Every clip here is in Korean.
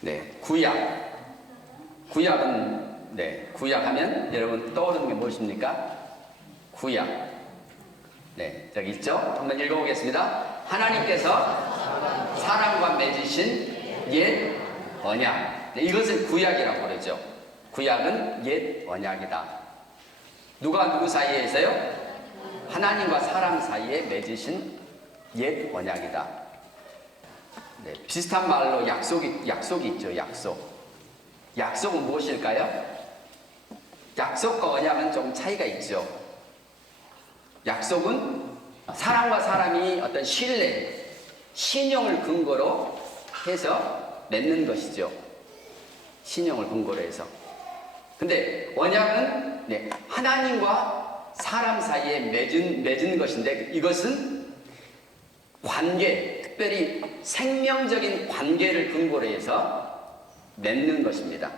네, 구약. 구약은, 네, 구약하면 여러분 떠오르는 게 무엇입니까? 구약. 네, 저기 있죠? 한번 읽어보겠습니다. 하나님께서 사람과 맺으신 옛 언약. 네, 이것을 구약이라고 그러죠. 구약은 옛 언약이다. 누가 누구 사이에 있어요? 하나님과 사람 사이에 맺으신 옛 언약이다. 네, 비슷한 말로 약속이 있죠. 약속은 무엇일까요? 약속과 언약은 좀 차이가 있죠. 약속은 사람과 사람이 어떤 신뢰, 신용을 근거로 해서 맺는 것이죠. 신용을 근거로 해서. 근데 언약은 하나님과 사람 사이에 맺은 것인데, 이것은 관계, 특별히 생명적인 관계를 근거로 해서 맺는 것입니다.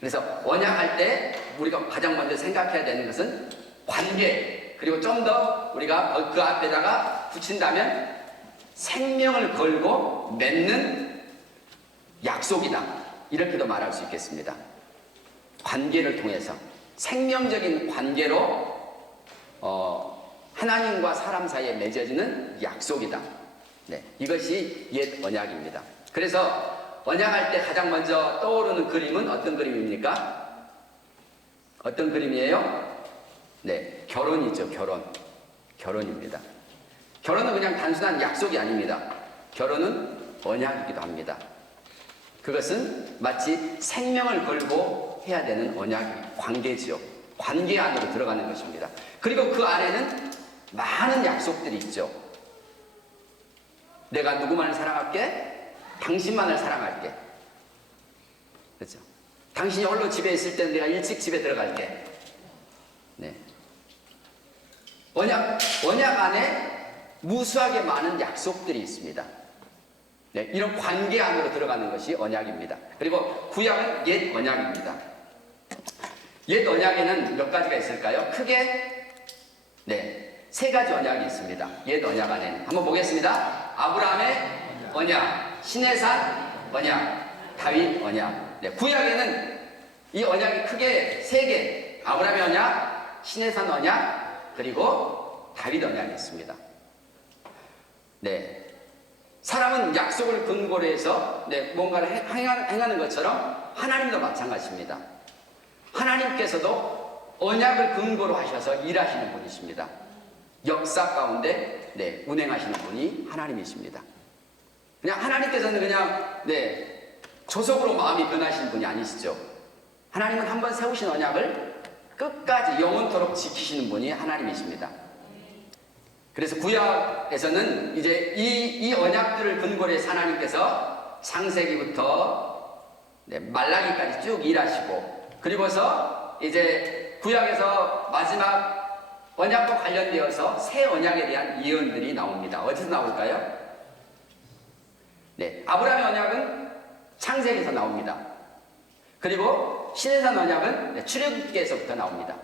그래서 언약할 때 우리가 가장 먼저 생각해야 되는 것은 관계, 그리고 좀 더 우리가 그 앞에다가 붙인다면 생명을 걸고 맺는 약속이다, 이렇게도 말할 수 있겠습니다. 관계를 통해서 생명적인 관계로 하나님과 사람 사이에 맺어지는 약속이다. 네, 이것이 옛 언약입니다. 그래서 언약할 때 가장 먼저 떠오르는 그림은 어떤 그림입니까? 어떤 그림이에요? 네, 결혼이죠. 결혼입니다. 결혼은 그냥 단순한 약속이 아닙니다. 결혼은 언약이기도 합니다. 그것은 마치 생명을 걸고 해야 되는 언약, 관계지요. 관계 안으로 들어가는 것입니다. 그리고 그 안에는 많은 약속들이 있죠. 내가 누구만을 사랑할게? 당신만을 사랑할게. 그렇죠? 당신이 홀로 집에 있을 때는 내가 일찍 집에 들어갈게. 네. 언약 안에 무수하게 많은 약속들이 있습니다. 네, 이런 관계 안으로 들어가는 것이 언약입니다. 그리고 구약은 옛 언약입니다. 옛 언약에는 몇 가지가 있을까요? 크게 세 가지 언약이 있습니다. 옛 언약 안에는 한번 보겠습니다. 아브라함의 언약, 시내산 언약, 다윗 언약. 네, 구약에는 이 언약이 크게 세 개, 아브라함의 언약, 시내산 언약, 그리고 다윗 언약이 있습니다. 네. 사람은 약속을 근거로 해서 뭔가를 행하는 것처럼 하나님도 마찬가지입니다. 하나님께서도 언약을 근거로 하셔서 일하시는 분이십니다. 역사 가운데 운행하시는 분이 하나님이십니다. 그냥 하나님께서는 그냥 조속으로 마음이 변하시는 분이 아니시죠. 하나님은 한번 세우신 언약을 끝까지 영원토록 지키시는 분이 하나님이십니다. 그래서 구약에서는 이제 이 언약들을 근거로 해서 하나님께서 창세기부터 말라기까지 쭉 일하시고, 그리고서 이제 구약에서 마지막 언약과 관련되어서 새 언약에 대한 예언들이 나옵니다. 어디서 나올까요? 아브라함의 언약은 창세기에서 나옵니다. 그리고 시내산 언약은 출애굽기에서부터 나옵니다.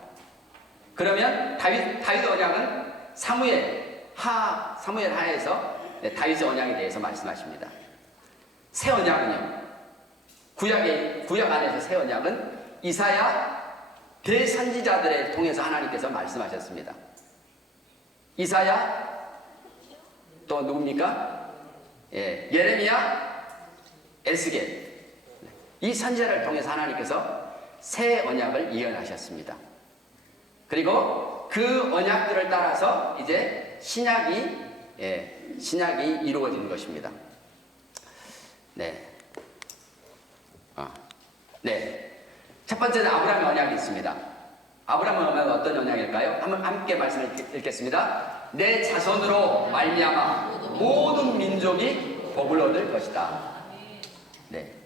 그러면 다윗 언약은 사무엘 하에서 다윗의 언약에 대해서 말씀하십니다. 새 언약은요, 구약 안에서 새 언약은 이사야 대선지자들을 통해서 하나님께서 말씀하셨습니다. 이사야, 또 누굽니까? 예레미야, 에스겔, 이 선지자를 통해서 하나님께서 새 언약을 예언하셨습니다. 그리고 그 언약들을 따라서 이제 신약이 이루어지는 것입니다. 첫 번째는 아브라함의 언약이 있습니다. 아브라함의 언약은 어떤 언약일까요? 한번 함께 말씀을 읽겠습니다. 내 자손으로 말미암아 모든 민족이 복을 얻을 것이다.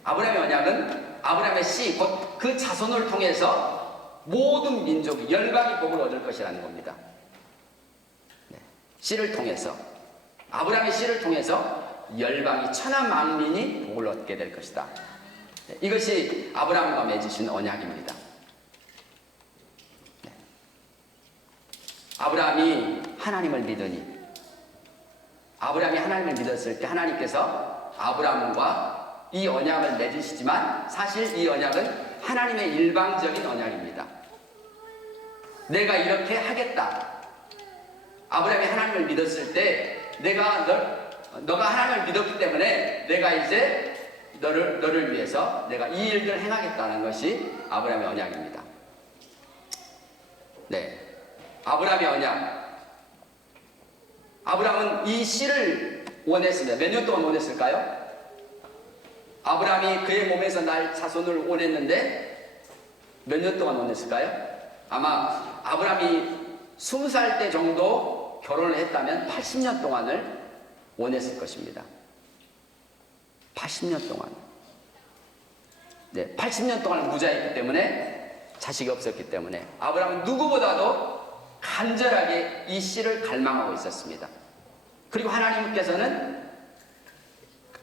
아브라함의 언약은 아브라함의 씨, 곧 그 자손을 통해서 모든 민족이, 열방이 복을 얻을 것이라는 겁니다. 씨를 통해서, 아브라함의 씨를 통해서 열방이, 천하 만민이 복을 얻게 될 것이다. 이것이 아브라함과 맺으신 언약입니다. 아브라함이 하나님을 믿으니, 아브라함이 하나님을 믿었을 때 하나님께서 아브라함과 이 언약을 맺으시지만 사실 이 언약은 하나님의 일방적인 언약입니다. 내가 이렇게 하겠다. 아브라함이 하나님을 믿었을 때 너가 하나님을 믿었기 때문에 내가 이제 너를 위해서 내가 이 일들을 행하겠다는 것이 아브라함의 언약입니다. 네, 아브라함의 언약. 아브라함은 이 씨를 원했습니다. 몇 년 동안 원했을까요? 아브라함이 그의 몸에서 날 자손을 원했는데 몇 년 동안 원했을까요? 아마 아브라함이 20살 때 정도 결혼을 했다면 80년 동안을 원했을 것입니다. 80년 동안. 네, 80년 동안 무자였기 때문에 자식이 없었기 때문에 아브라함은 누구보다도 간절하게 이 씨를 갈망하고 있었습니다. 그리고 하나님께서는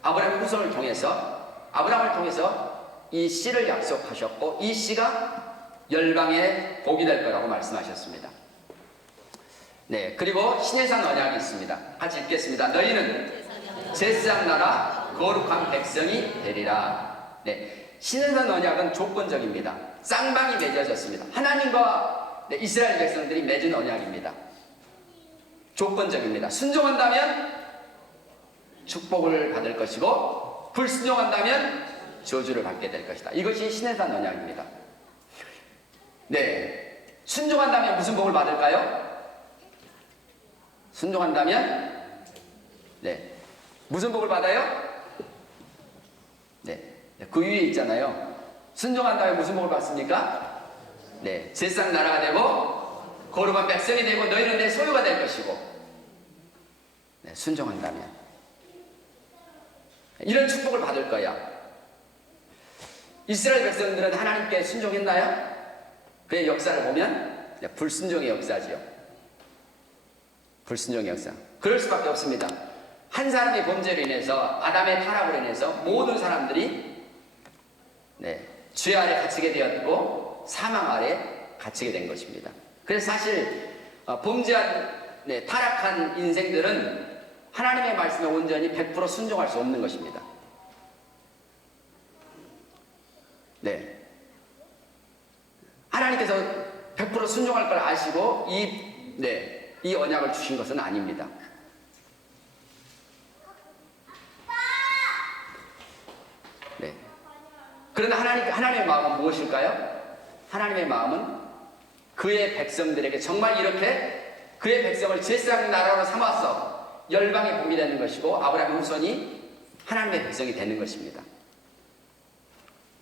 아브라함의 후손을 통해서 아브라함을 통해서 이 씨를 약속하셨고 이 씨가 열방의 복이 될 거라고 말씀하셨습니다. 네, 그리고 시내산 언약이 있습니다. 같이 읽겠습니다. 너희는 제사장 나라 거룩한 백성이 되리라. 네, 시내산 언약은 조건적입니다. 쌍방이 맺어졌습니다. 하나님과 이스라엘 백성들이 맺은 언약입니다. 조건적입니다. 순종한다면 축복을 받을 것이고 불순종한다면 저주를 받게 될 것이다. 이것이 시내산 언약입니다. 네, 순종한다면 무슨 복을 받을까요? 순종한다면 네, 무슨 복을 받아요? 네, 그 위에 있잖아요. 순종한다면 무슨 복을 받습니까? 네, 제사장 나라가 되고 거룩한 백성이 되고 너희는 내 소유가 될 것이고. 네, 순종한다면 이런 축복을 받을 거야. 이스라엘 백성들은 하나님께 순종했나요? 그의 역사를 보면 불순종의 역사지요. 불순종의 역사. 그럴 수밖에 없습니다. 한 사람의 범죄로 인해서 아담의 타락으로 인해서 모든 사람들이 죄 아래 갇히게 되었고 사망 아래 갇히게 된 것입니다. 그래서 사실 범죄한 타락한 인생들은 하나님의 말씀에 온전히 100% 순종할 수 없는 것입니다. 네. 하나님께서 100% 순종할 걸 아시고 이 언약을 주신 것은 아닙니다. 네. 그러나 하나님의 마음은 무엇일까요? 하나님의 마음은 그의 백성들에게 정말 이렇게 그의 백성을 제사장 나라로 삼아서 열방의 복이 되는 것이고 아브라함의 후손이 하나님의 백성이 되는 것입니다.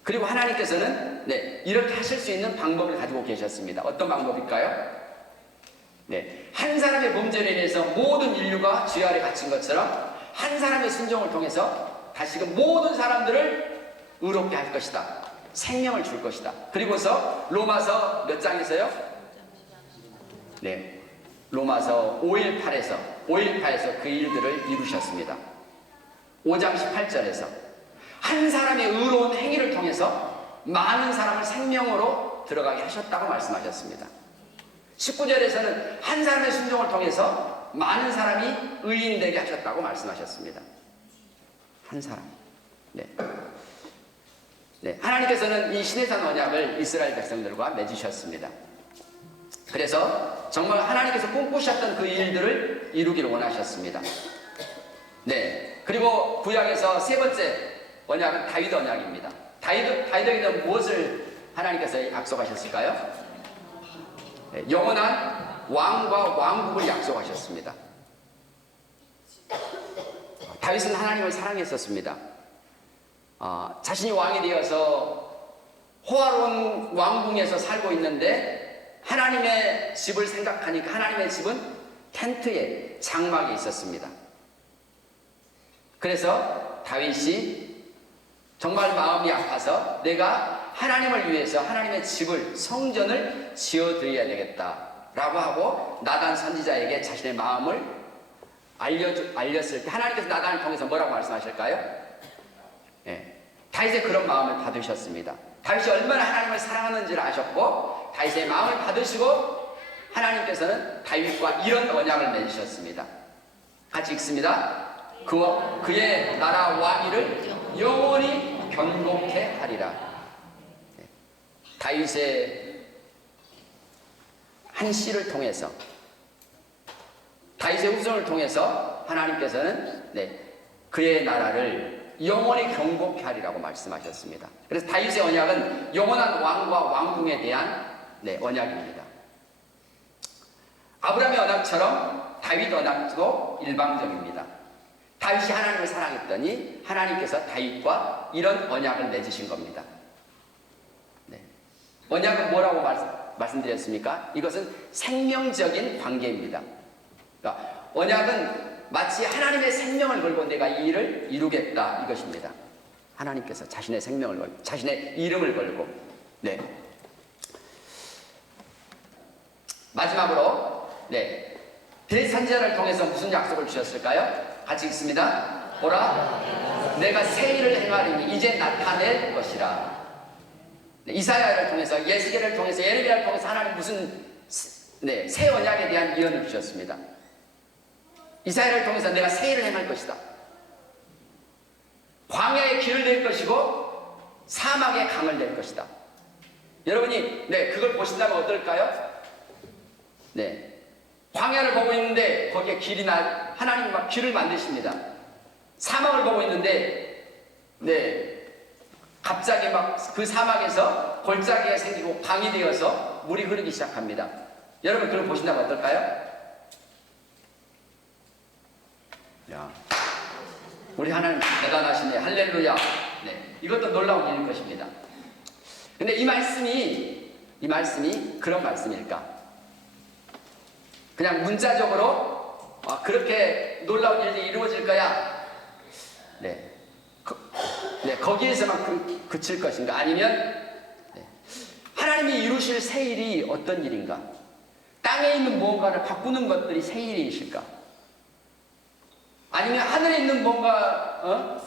그리고 하나님께서는 이렇게 하실 수 있는 방법을 가지고 계셨습니다. 어떤 방법일까요? 한 사람의 범죄로 인해서 모든 인류가 죄 아래 갇힌 것처럼 한 사람의 순종을 통해서 다시금 모든 사람들을 의롭게 할 것이다. 생명을 줄 것이다. 그리고서 로마서 몇 장에서요? 로마서 5.18에서 그 일들을 이루셨습니다. 5장 18절에서 한 사람의 의로운 행위를 통해서 많은 사람을 생명으로 들어가게 하셨다고 말씀하셨습니다. 19절에서는 한 사람의 순종을 통해서 많은 사람이 의인 되게 하셨다고 말씀하셨습니다. 한 사람. 하나님께서는 이 시내산 언약을 이스라엘 백성들과 맺으셨습니다. 그래서 정말 하나님께서 꿈꾸셨던 그 일들을 이루기를 원하셨습니다. 그리고 구약에서 세 번째 언약은 다윗 언약입니다. 다윗에게는 무엇을 하나님께서 약속하셨을까요? 영원한 왕과 왕국을 약속하셨습니다. 다윗은 하나님을 사랑했었습니다. 자신이 왕이 되어서 호화로운 왕궁에서 살고 있는데 하나님의 집을 생각하니까 하나님의 집은 텐트에 장막이 있었습니다. 그래서 다윗이 정말 마음이 아파서 내가 하나님을 위해서 하나님의 집을 성전을 지어드려야 되겠다라고 하고 나단 선지자에게 자신의 마음을 알렸을 때 하나님께서 나단을 통해서 뭐라고 말씀하실까요? 다윗의 그런 마음을 받으셨습니다. 다윗이 얼마나 하나님을 사랑하는지를 아셨고 다윗의 마음을 받으시고 하나님께서는 다윗과 이런 언약을 맺으셨습니다. 같이 읽습니다. 그의 나라 왕위를 영원히 견고케 하리라. 다윗의 한 씨를 통해서, 다윗의 후손을 통해서 하나님께서는 그의 나라를 영원히 견고케 하리라고 말씀하셨습니다. 그래서 다윗의 언약은 영원한 왕과 왕궁에 대한 언약입니다. 아브라함의 언약처럼 다윗 언약도 일방적입니다. 다윗이 하나님을 사랑했더니 하나님께서 다윗과 이런 언약을 맺으신 겁니다. 언약은 뭐라고 말씀드렸습니까? 이것은 생명적인 관계입니다. 그러니까 언약은 마치 하나님의 생명을 걸고 내가 이 일을 이루겠다, 이것입니다. 하나님께서 자신의 생명을 걸고, 자신의 이름을 걸고. 마지막으로 대선지자를 통해서 무슨 약속을 주셨을까요? 같이 읽습니다. 보라, 내가 새 일을 행하리니 이제 나타낼 것이라. 이사야를 통해서, 예스겔을 통해서, 예레미야를 통해서 하나님 무슨 새 언약에 대한 예언을 주셨습니다. 이사야를 통해서 내가 새 일을 행할 것이다. 광야에 길을 낼 것이고 사막에 강을 낼 것이다. 여러분이 그걸 보신다면 어떨까요? 광야를 보고 있는데 거기에 길이 하나님이 막 길을 만드십니다. 사막을 보고 있는데 갑자기 막 그 사막에서 골짜기가 생기고 강이 되어서 물이 흐르기 시작합니다. 여러분 그걸 보신다면 어떨까요? 우리 하나님 대단하시네, 할렐루야. 이것도 놀라운 일일 것입니다. 근데 이 말씀이 그런 말씀일까? 그냥 문자적으로 그렇게 놀라운 일이 이루어질 거야. 거기에서만 그칠 것인가? 아니면 하나님이 이루실 새 일이 어떤 일인가? 땅에 있는 무언가를 바꾸는 것들이 새 일이실까? 아니면 하늘에 있는 뭔가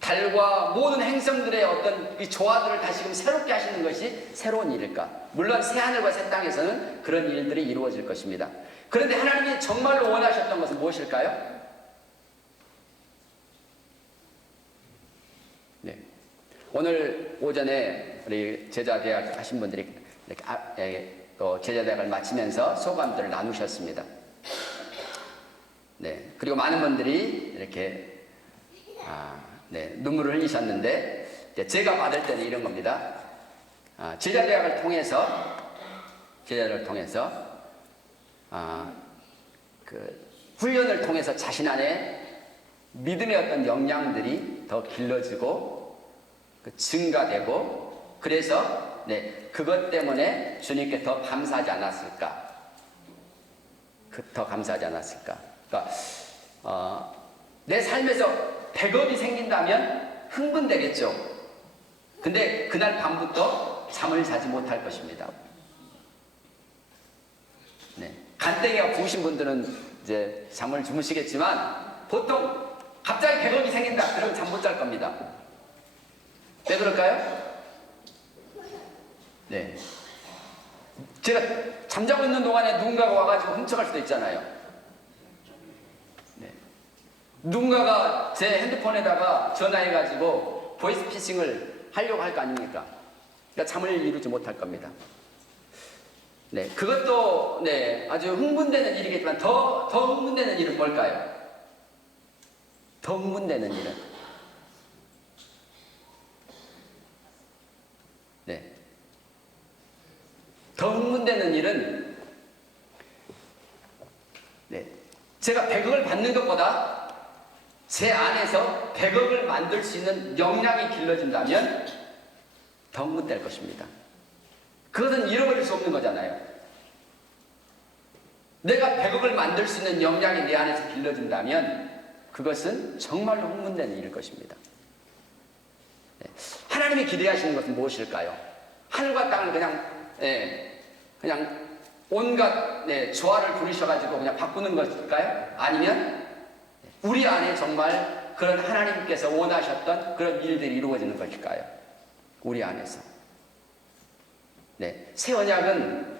달과 모든 행성들의 어떤 이 조화들을 다시금 새롭게 하시는 것이 새로운 일일까? 물론 새 하늘과 새 땅에서는 그런 일들이 이루어질 것입니다. 그런데 하나님이 정말로 원하셨던 것은 무엇일까요? 오늘 오전에 우리 제자대학 하신 분들이 이렇게 또 제자대학을 마치면서 소감들을 나누셨습니다. 그리고 많은 분들이 이렇게 눈물을 흘리셨는데, 제가 받을 때는 이런 겁니다. 제자대학을 통해서 그 훈련을 통해서 자신 안에 믿음의 어떤 역량들이 더 길러지고 증가되고, 그래서 그것 때문에 주님께 더 감사하지 않았을까? 그러니까 내 삶에서 100억이 생긴다면 흥분되겠죠. 근데 그날 밤부터 잠을 자지 못할 것입니다. 간땡이가 부으신 분들은 이제 잠을 주무시겠지만, 보통 갑자기 100억이 생긴다 그러면 잠 못 잘 겁니다. 왜 그럴까요? 제가 잠자고 있는 동안에 누군가가 와가지고 훔쳐갈 수도 있잖아요. 누군가가 제 핸드폰에다가 전화해가지고 보이스피싱을 하려고 할 거 아닙니까? 그러니까 잠을 이루지 못할 겁니다. 그것도 아주 흥분되는 일이겠지만 더 흥분되는 일은 뭘까요? 더 흥분되는 일은 더 흥분되는 일은 제가 100억을 받는 것보다 제 안에서 100억을 만들 수 있는 역량이 길러진다면 더 흥분될 것입니다. 그것은 잃어버릴 수 없는 거잖아요. 내가 100억을 만들 수 있는 역량이 내 안에서 길러진다면 그것은 정말로 흥분되는 일일 것입니다. 하나님이 기대하시는 것은 무엇일까요? 하늘과 땅을 그냥 온갖 조화를 부리셔가지고 그냥 바꾸는 것일까요? 아니면 우리 안에 정말 그런 하나님께서 원하셨던 그런 일들이 이루어지는 것일까요? 우리 안에서. 새 언약은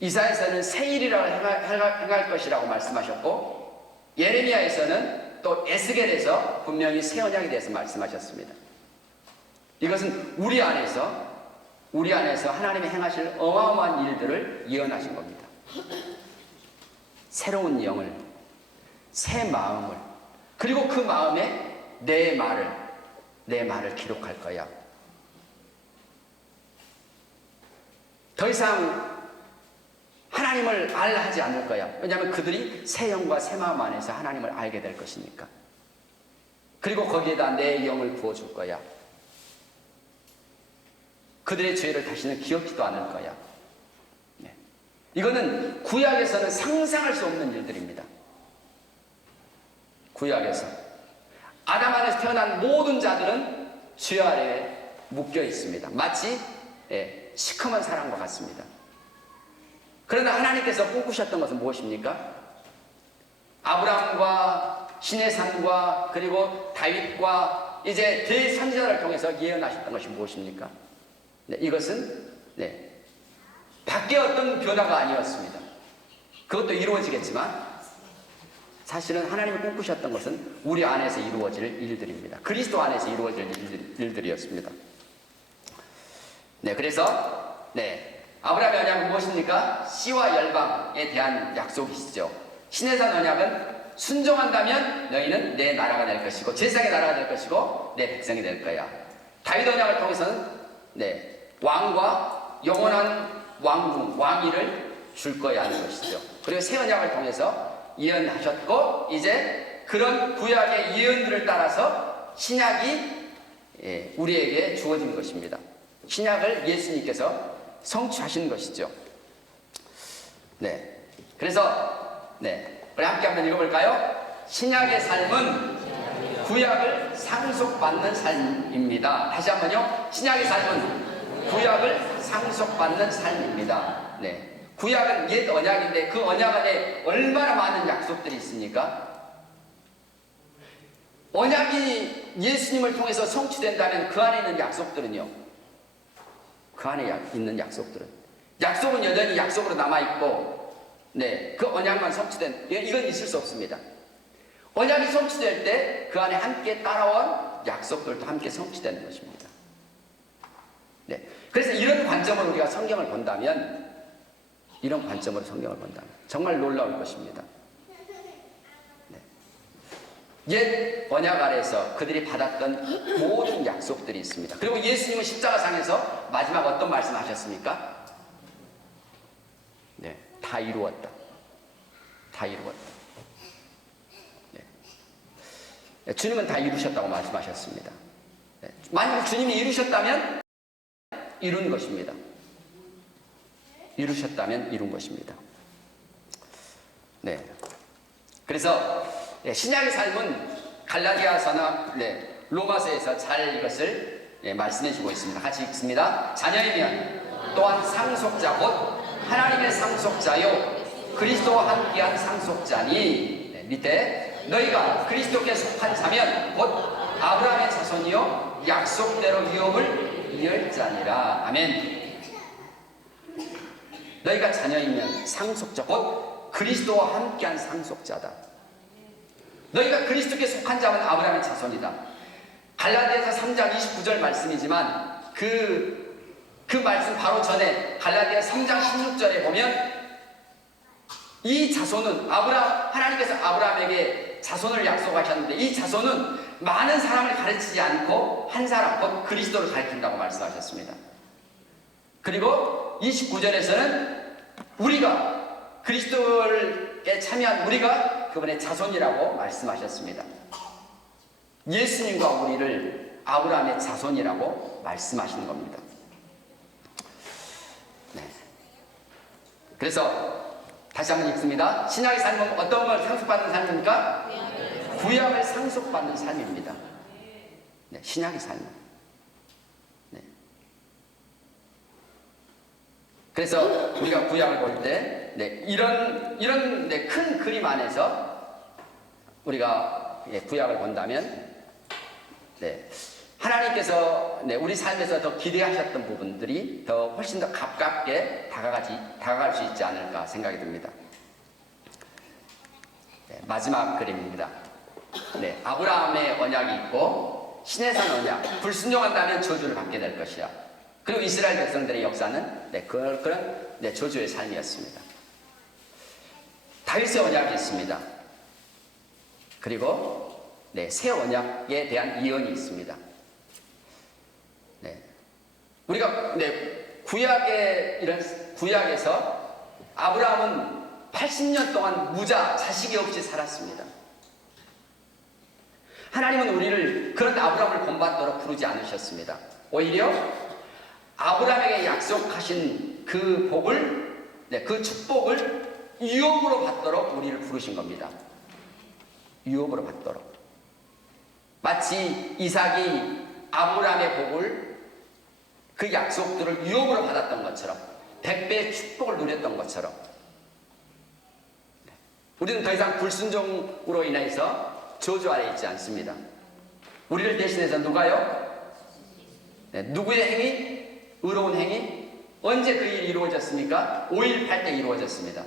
이사야에서는 새 일이라고 행할 것이라고 말씀하셨고, 예레미야에서는 또 에스겔에서 분명히 새 언약에 대해서 말씀하셨습니다. 이것은 우리 안에서 하나님이 행하실 어마어마한 일들을 예언하신 겁니다. 새로운 영을, 새 마음을, 그리고 그 마음에 내 말을 기록할 거야. 더 이상 하나님을 알하지 않을 거야. 왜냐하면 그들이 새 영과 새 마음 안에서 하나님을 알게 될 것이니까. 그리고 거기에다 내 영을 부어줄 거야. 그들의 죄를 다시는 기억지도 않을 거야. 네. 이거는 구약에서는 상상할 수 없는 일들입니다. 구약에서 아담 안에서 태어난 모든 자들은 죄 아래에 묶여 있습니다. 마치 시커먼 사람과 같습니다. 그러나 하나님께서 꿈꾸셨던 것은 무엇입니까? 아브라함과 신의 산과 그리고 다윗과 이제 대선지자를 통해서 예언하셨던 것이 무엇입니까? 네, 이것은 밖에 어떤 변화가 아니었습니다. 그것도 이루어지겠지만 사실은 하나님이 꿈꾸셨던 것은 우리 안에서 이루어질 일들입니다. 그리스도 안에서 이루어질 일들이었습니다. 네, 그래서 아브라함의 언약은 무엇입니까? 씨와 열방에 대한 약속이시죠. 신해산 언약은 순종한다면 너희는 내 나라가 될 것이고 제사장의 나라가 될 것이고 내 백성이 될 거야. 다윗 언약을 통해서는 왕과 영원한 왕위를 줄 거야 하는 것이죠. 그리고 새 언약을 통해서 예언하셨고 이제 그런 구약의 예언들을 따라서 신약이 우리에게 주어진 것입니다. 신약을 예수님께서 성취하신 것이죠. 그래서 우리 함께 한번 읽어볼까요? 신약의 삶은 구약을 상속받는 삶입니다. 다시 한번요. 신약의 삶은 구약을 상속받는 삶입니다. 구약은 옛 언약인데 그 언약 안에 얼마나 많은 약속들이 있습니까? 언약이 예수님을 통해서 성취된다면 그 안에 있는 약속들은요. 그 안에 있는 약속은 여전히 약속으로 남아있고 그 언약만 성취된 이건 있을 수 없습니다. 언약이 성취될 때 그 안에 함께 따라온 약속들도 함께 성취되는 것입니다. 그래서 이런 관점으로 우리가 성경을 본다면 정말 놀라울 것입니다. 옛 언약 아래에서 그들이 받았던 모든 약속들이 있습니다. 그리고 예수님은 십자가상에서 마지막 어떤 말씀하셨습니까? 다 이루었다. 주님은 다 이루셨다고 말씀하셨습니다. 만약 주님이 이루셨다면 이룬 것입니다. 그래서 신약의 삶은 갈라디아서나 로마서에서 잘 이것을 말씀해 주고 있습니다. 같이 읽습니다. 자녀이면 또한 상속자 곧 하나님의 상속자요 그리스도와 함께한 상속자니 밑에 너희가 그리스도께 속한 자면 곧 아브라함의 자손이요 약속대로 유업을 이을 자니라. 아멘. 너희가 자녀이면 상속자 곧 그리스도와 함께한 상속자다. 너희가 그리스도께 속한 자는 아브라함의 자손이다. 갈라디아서 3장 29절 말씀이지만 그 말씀 바로 전에 갈라디아 3장 16절에 보면 이 자손은 하나님께서 아브라함에게 자손을 약속하셨는데 이 자손은 많은 사람을 가르치지 않고 한 사람 곧 그리스도를 가르친다고 말씀하셨습니다. 그리고 29절에서는 우리가 그리스도에 참여한 우리가 그분의 자손이라고 말씀하셨습니다. 예수님과 우리를 아브라함의 자손이라고 말씀하시는 겁니다. 그래서 다시 한번 읽습니다. 신약의 삶은 어떤 걸 상속받는 삶입니까? 구약을 상속받는 삶입니다. 신약의 삶은. 그래서 우리가 구약을 볼 때 이런 큰 그림 안에서 우리가 구약을 본다면 하나님께서 우리 삶에서 더 기대하셨던 부분들이 더 훨씬 더 가깝게 다가갈 수 있지 않을까 생각이 듭니다. 마지막 그림입니다. 네, 아브라함의 언약이 있고 신의 산 언약, 불순종한다면 저주를 받게 될 것이야. 그리고 이스라엘 백성들의 역사는 그런 저주의 삶이었습니다. 다윗의 언약이 있습니다. 그리고 새 언약에 대한 예언이 있습니다. 우리가 구약에서 아브라함은 80년 동안 무자, 자식이 없이 살았습니다. 하나님은 우리를 그런 아브라함을 본받도록 부르지 않으셨습니다. 오히려 아브라함에게 약속하신 그 복을, 그 축복을 유업으로 받도록 우리를 부르신 겁니다. 유업으로 받도록. 마치 이삭이 아브라함의 복을, 그 약속들을 유업으로 받았던 것처럼, 100배의 축복을 누렸던 것처럼, 우리는 더 이상 불순종으로 인해서 저주 아래 있지 않습니다. 우리를 대신해서 누가요? 누구의 행위? 의로운 행위? 언제 그 일이 이루어졌습니까? 5.18 때 이루어졌습니다.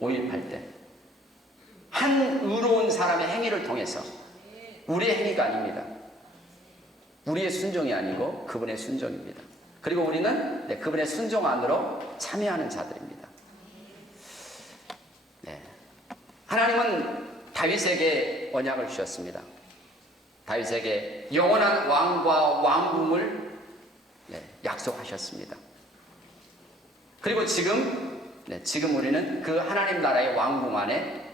5.18 때. 한 의로운 사람의 행위를 통해서, 우리의 행위가 아닙니다. 우리의 순종이 아니고 그분의 순종입니다. 그리고 우리는 그분의 순종 안으로 참여하는 자들입니다. 하나님은 다윗에게 언약을 주셨습니다. 다윗에게 영원한 왕과 왕궁을 약속하셨습니다. 그리고 지금 우리는 그 하나님 나라의 왕궁 안에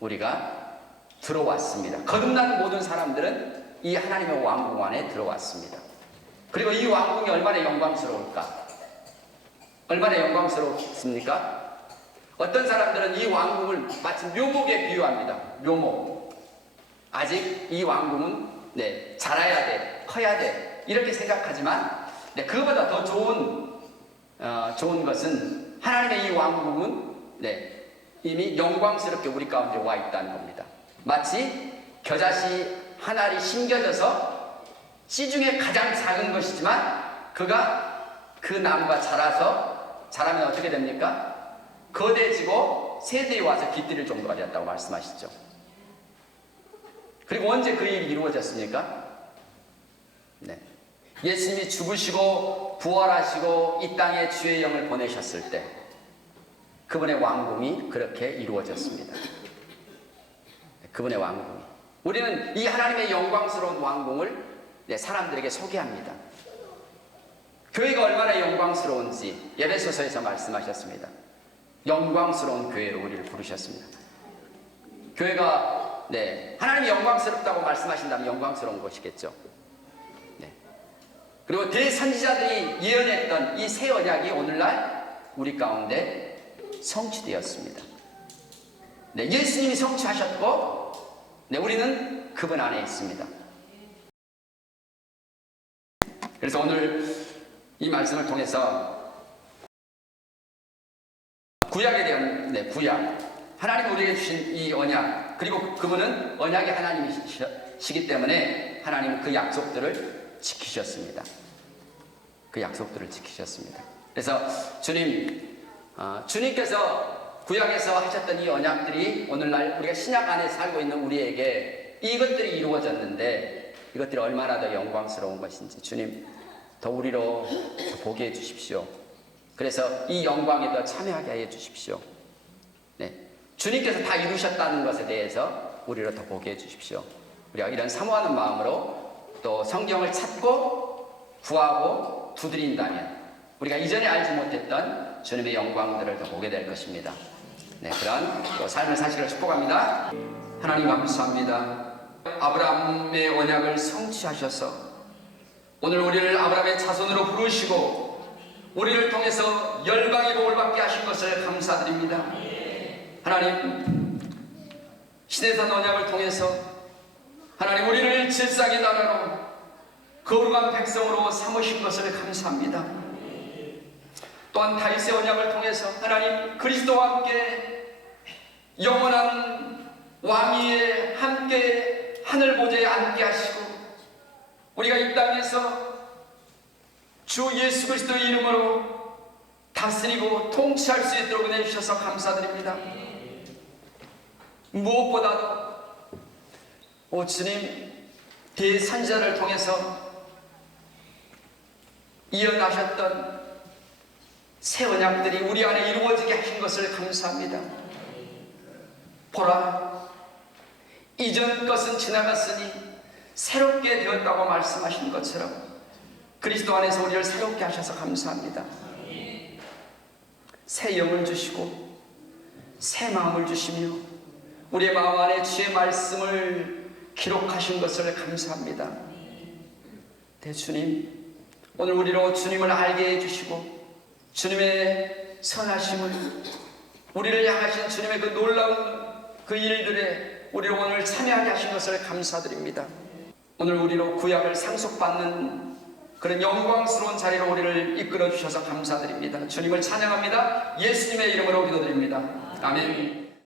우리가 들어왔습니다. 거듭난 모든 사람들은 이 하나님의 왕궁 안에 들어왔습니다. 그리고 이 왕궁이 얼마나 영광스러울까? 얼마나 영광스럽습니까? 어떤 사람들은 이 왕궁을 마치 묘목에 비유합니다. 묘목. 아직 이 왕궁은 자라야 돼, 커야 돼, 이렇게 생각하지만 그거보다 더 좋은 것은 하나님의 이 왕궁은 이미 영광스럽게 우리 가운데 와 있다는 겁니다. 마치 겨자씨 한 알이 심겨져서 씨 중에 가장 작은 것이지만 그가 그 나무가 자라면 어떻게 됩니까? 거대해지고 새들이 와서 깃들일 정도가 되었다고 말씀하시죠. 그리고 언제 그 일이 이루어졌습니까? 예수님이 죽으시고 부활하시고 이 땅에 주의 영을 보내셨을 때 그분의 왕궁이 그렇게 이루어졌습니다. 그분의 왕궁이. 우리는 이 하나님의 영광스러운 왕궁을 사람들에게 소개합니다. 교회가 얼마나 영광스러운지 에베소서에서 말씀하셨습니다. 영광스러운 교회로 우리를 부르셨습니다. 교회가 하나님이 영광스럽다고 말씀하신다면 영광스러운 것이겠죠. 그리고 대선지자들이 예언했던 이 새 언약이 오늘날 우리 가운데 성취되었습니다. 예수님이 성취하셨고 우리는 그분 안에 있습니다. 그래서 오늘 이 말씀을 통해서 구약에 대한 구약, 하나님 우리에게 주신 이 언약, 그리고 그분은 언약의 하나님이시기 때문에 하나님은 그 약속들을 지키셨습니다. 그 약속들을 지키셨습니다. 그래서 주님께서 구약에서 하셨던 이 언약들이 오늘날 우리가 신약 안에 살고 있는 우리에게 이것들이 이루어졌는데 이것들이 얼마나 더 영광스러운 것인지 주님 더 우리로 더 보게 해주십시오. 그래서 이 영광에 더 참여하게 해 주십시오. 주님께서 다 이루셨다는 것에 대해서 우리로 더 보게 해 주십시오. 우리가 이런 사모하는 마음으로 또 성경을 찾고 구하고 두드린다면 우리가 이전에 알지 못했던 주님의 영광들을 더 보게 될 것입니다. 그런 또 삶을 사시기를 축복합니다. 하나님 감사합니다. 아브라함의 언약을 성취하셔서 오늘 우리를 아브라함의 자손으로 부르시고 우리를 통해서 열방의 복을 받게 하신 것을 감사드립니다. 하나님, 신의 산 언약을 통해서 하나님 우리를 질상의 나라로 거룩한 백성으로 삼으신 것을 감사합니다. 또한 다윗의 언약을 통해서 하나님 그리스도와 함께 영원한 왕위에 함께 하늘 보좌에 앉게 하시고 우리가 이 땅에서 주 예수 그리스도의 이름으로 다스리고 통치할 수 있도록 은혜 주셔서 감사드립니다. 무엇보다도 오 주님, 대선지자를 통해서 이어나셨던 새 언약들이 우리 안에 이루어지게 하신 것을 감사합니다. 보라, 이전 것은 지나갔으니 새롭게 되었다고 말씀하신 것처럼 그리스도 안에서 우리를 새롭게 하셔서 감사합니다. 새 영을 주시고 새 마음을 주시며 우리의 마음 안에 주의 말씀을 기록하신 것을 감사합니다. 네, 주님, 오늘 우리로 주님을 알게 해주시고 주님의 선하심을, 우리를 향하신 주님의 그 놀라운 그 일들에 우리로 오늘 참여하게 하신 것을 감사드립니다. 오늘 우리로 구약을 상속받는 그런 영광스러운 자리로 우리를 이끌어 주셔서 감사드립니다. 주님을 찬양합니다. 예수님의 이름으로 기도드립니다. 아멘.